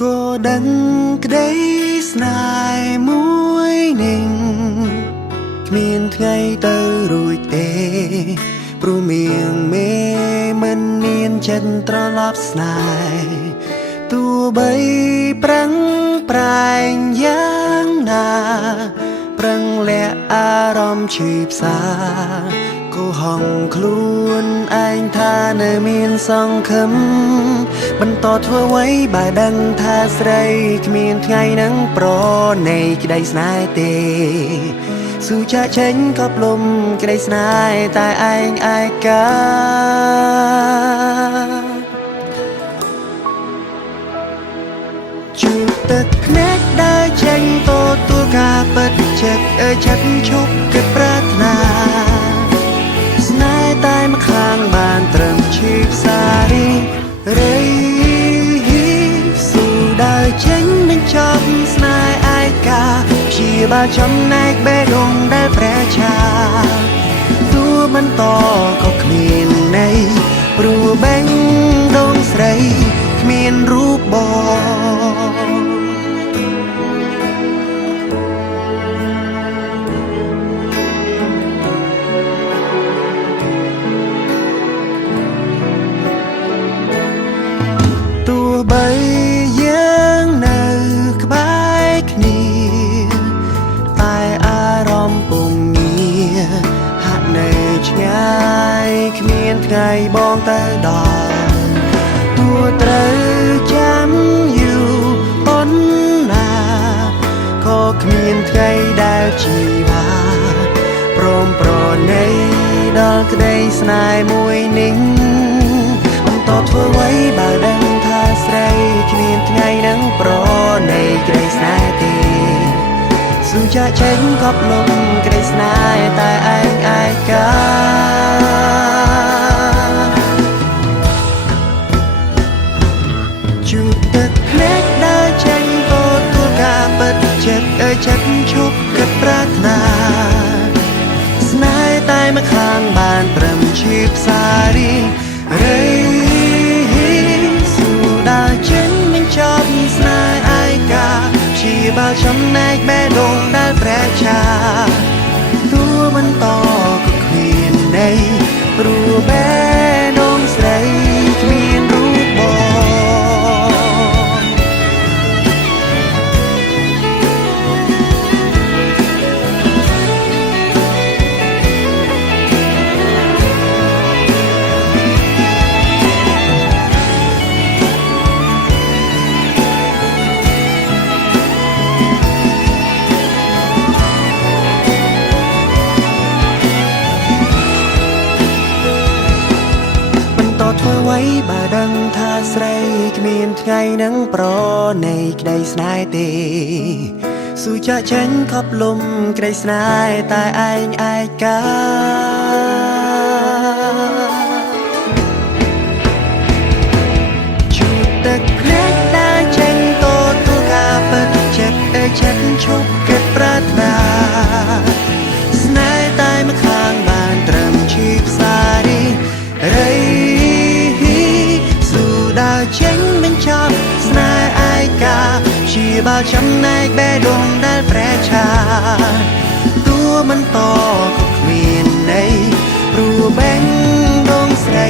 ក៏ដឹងក្តីស្នេហ៍មួយនឹងគ្មានថ្ងៃទៅរួចទេព្រោះមៀងមេមិនមានចិត្តត្រឡប់ស្នេហ៍ទោះបីប្រឹងប្រែងយ៉ាងណាប្រឹងលាក់អារម្មណ៍ឈឺផ្សាក៏ហងខ្លួនឯងថានៅមានសង្ឃឹមបន្តធ្វើអ្វីបើដឹងថាស្រីគ្មានថ្ងៃនឹងប្រណីក្តីស្នេហ៍ទេស៊ូចាក់ចេញក៏ផ្លុំក្តីស្នេហ៍តែឯងឯកាជួបទឹកភ្នែកដើរចេញទទួលការពិតចិត្តចិត្តឈប់គិតប្រាថ្នាស្នេហ៍តែម្ខាងបានត្រឹមឈឺផ្សារីរីស៊ូដើរចេញបញ្ចប់ស្នេហ៍ឯកាព្យាបាលចំណែកបេះដូងដែលប្រែឆាទោះបន្តក៏គ្មានន័យព្រោះបេះដូងស្រីគ្មានរូបបងទោះបីយើងនៅក្បែរគ្នាតែអារម្មណ៍ពុំងារហាក់នៅឆ្ងាយគ្មានថ្ងៃបងទៅដល់ទោះត្រូវចាំយូរប៉ុណ្ណាក៏គ្មានថ្ងៃដែលជីវ៉ាព្រមប្រណីដល់ក្តីស្នេហ៍មួយនេះបន្តធ្វើអ្វីបើដឹងថាស្រីគ្មានថ្ងៃនឹងប្រណីក្តីស្នេហ៍ទេស៊ូចាក់ចេញក៏ផ្លុំក្តីស្នេហ៍តែឯងឯកាជួបទឹកភ្នែកដើរចេញទទួលការពិតចិត្តចិត្តឈប់គិតប្រាថ្នាស្នេហ៍តែម្ខាងបានត្រឹមឈឺផ្សារីរីស៊ូដើរចេញបញ្ចប់ស្នេហ៍ឯកាព្យាបាលចំណែកបេះដូងដែលប្រែឆាទោះបន្តក៏គ្មានន័យព្រោះបេះដូងស្រីគ្មានរូបបងធ្វើអ្វីបើដឹងថាស្រីគ្មានថ្ងៃនឹងប្រណីក្តីស្នេហ៍ទេស៊ូចាក់ចេញខប់លំក្តីស្នេហ៍តែឯងឯកាជួបទឹកភ្នែកដើរចេញទទួលការពិតចិត្តចិត្តឈប់គិតប្រាថ្នាស្នេហ៍តែម្ខាងបានត្រឹមឈឺផ្សារីរីដើរចេញបញ្ចប់ស្នេហ៍ឯកាព្យាបាលចំណែកបេះដូងដែលប្រែឆាទោះបន្តក៏គ្មានន័យព្រោះបេះដូងស្រី